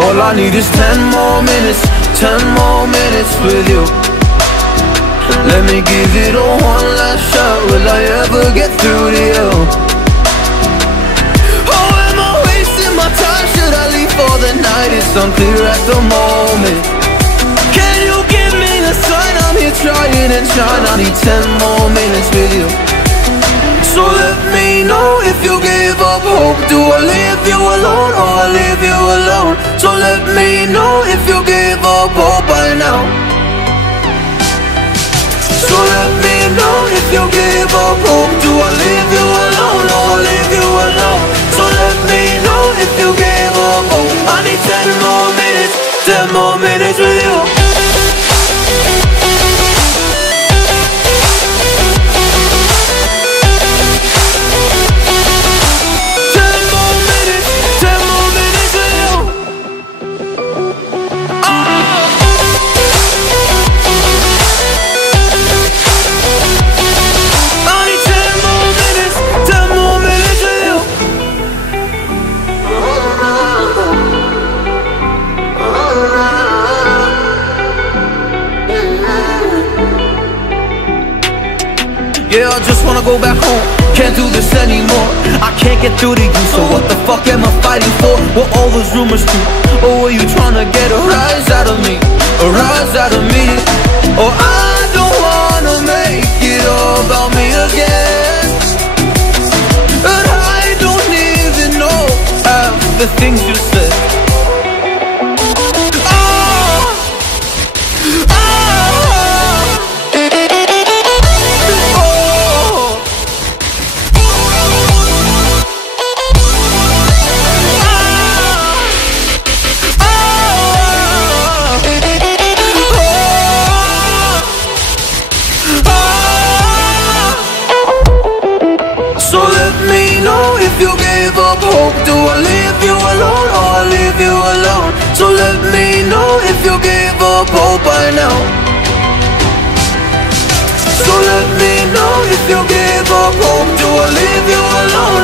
All I need is 10 more minutes, 10 more minutes with you. Let me give it a one last shot. Will I ever get through to you? Oh, am I wasting my time? Should I leave for the night? It's unclear at the moment. Can you give me a sign? I'm here trying and trying. I need 10 more minutes with you. So let me know if you give up hope. Do I leave you alone or I leave you alone? So let me know if you give up hope by now. So let me know if you give up hope. Do I leave you alone or I leave you alone? So let me know if you give up hope. I need 10 more minutes, 10 more minutes with you. Yeah, I just wanna go back home. Can't do this anymore. I can't get through to you, so what the fuck am I fighting for? What all those rumors do? Or were you trying to get a rise out of me? A rise out of me? Or I don't wanna make it all about me again. And I don't even know half the things you said. So let me know if you gave up hope. Do I leave you alone or I leave you alone? So let me know if you gave up hope by now. So let me know if you gave up hope. Do I leave you alone